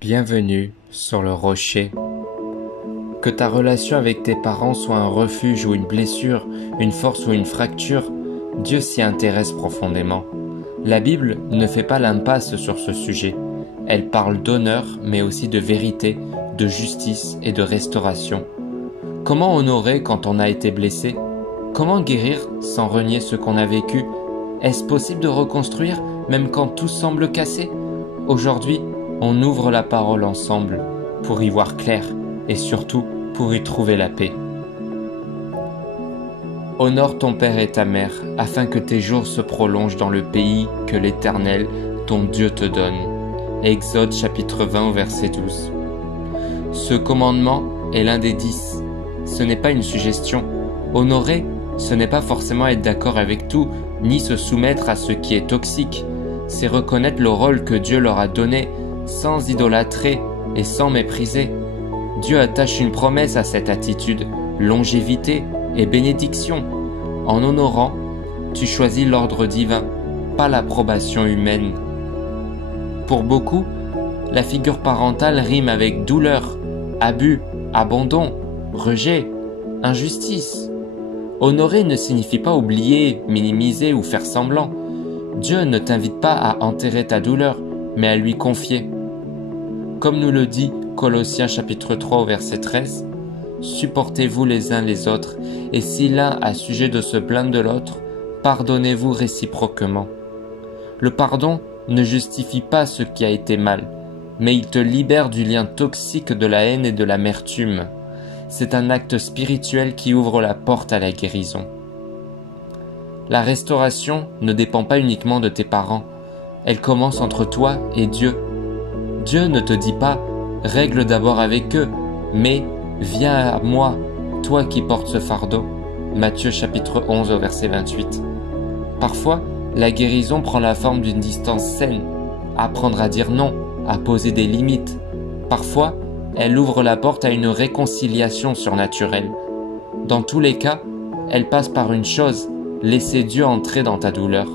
Bienvenue sur le rocher. Que ta relation avec tes parents soit un refuge ou une blessure, une force ou une fracture, Dieu s'y intéresse profondément. La Bible ne fait pas l'impasse sur ce sujet. Elle parle d'honneur, mais aussi de vérité, de justice et de restauration. Comment honorer quand on a été blessé? Comment guérir sans renier ce qu'on a vécu? Est-ce possible de reconstruire même quand tout semble cassé? Aujourd'hui, on ouvre la parole ensemble pour y voir clair et surtout pour y trouver la paix. Honore ton père et ta mère afin que tes jours se prolongent dans le pays que l'Éternel, ton Dieu, te donne. Exode chapitre 20 au verset 12. Ce commandement est l'un des 10. Ce n'est pas une suggestion. Honorer, ce n'est pas forcément être d'accord avec tout, ni se soumettre à ce qui est toxique. C'est reconnaître le rôle que Dieu leur a donné, sans idolâtrer et sans mépriser. Dieu attache une promesse à cette attitude, longévité et bénédiction. En honorant, tu choisis l'ordre divin, pas l'approbation humaine. Pour beaucoup, la figure parentale rime avec douleur, abus, abandon, rejet, injustice. Honorer ne signifie pas oublier, minimiser ou faire semblant. Dieu ne t'invite pas à enterrer ta douleur, mais à lui confier. Comme nous le dit Colossiens chapitre 3 au verset 13, « Supportez-vous les uns les autres, et si l'un a sujet de se plaindre de l'autre, pardonnez-vous réciproquement. » Le pardon ne justifie pas ce qui a été mal, mais il te libère du lien toxique de la haine et de l'amertume. C'est un acte spirituel qui ouvre la porte à la guérison. La restauration ne dépend pas uniquement de tes parents, elle commence entre toi et Dieu. Dieu ne te dit pas « règle d'abord avec eux », mais « viens à moi, toi qui portes ce fardeau ». Matthieu chapitre 11 au verset 28. Parfois, la guérison prend la forme d'une distance saine, apprendre à dire non, à poser des limites. Parfois, elle ouvre la porte à une réconciliation surnaturelle. Dans tous les cas, elle passe par une chose, laisser Dieu entrer dans ta douleur.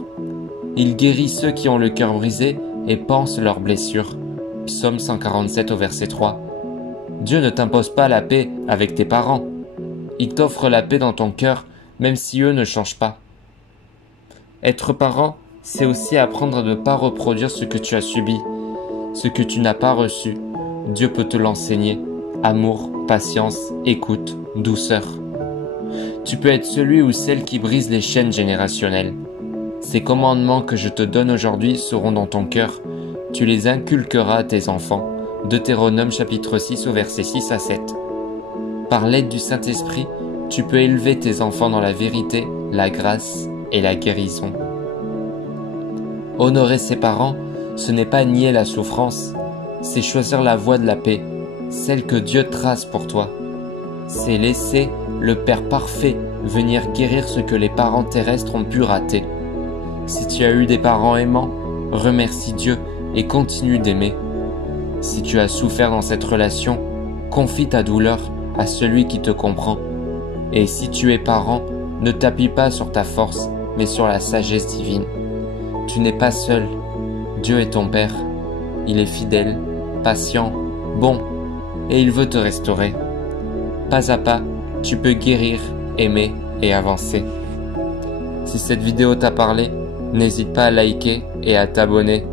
Il guérit ceux qui ont le cœur brisé et pansent leurs blessures. Psaume 147 au verset 3. Dieu ne t'impose pas la paix avec tes parents. Il t'offre la paix dans ton cœur, même si eux ne changent pas. Être parent, c'est aussi apprendre à ne pas reproduire ce que tu as subi, ce que tu n'as pas reçu. Dieu peut te l'enseigner. Amour, patience, écoute, douceur. Tu peux être celui ou celle qui brise les chaînes générationnelles. Ces commandements que je te donne aujourd'hui seront dans ton cœur. Tu les inculqueras à tes enfants. Deutéronome chapitre 6 au verset 6 à 7. Par l'aide du Saint-Esprit, tu peux élever tes enfants dans la vérité, la grâce et la guérison. Honorer ses parents, ce n'est pas nier la souffrance, c'est choisir la voie de la paix, celle que Dieu trace pour toi. C'est laisser le Père parfait venir guérir ce que les parents terrestres ont pu rater. Si tu as eu des parents aimants, remercie Dieu et continue d'aimer. Si tu as souffert dans cette relation, confie ta douleur à celui qui te comprend. Et si tu es parent, ne t'appuie pas sur ta force, mais sur la sagesse divine. Tu n'es pas seul, Dieu est ton Père. Il est fidèle, patient, bon, et il veut te restaurer. Pas à pas, tu peux guérir, aimer et avancer. Si cette vidéo t'a parlé, n'hésite pas à liker et à t'abonner.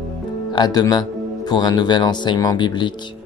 À demain pour un nouvel enseignement biblique.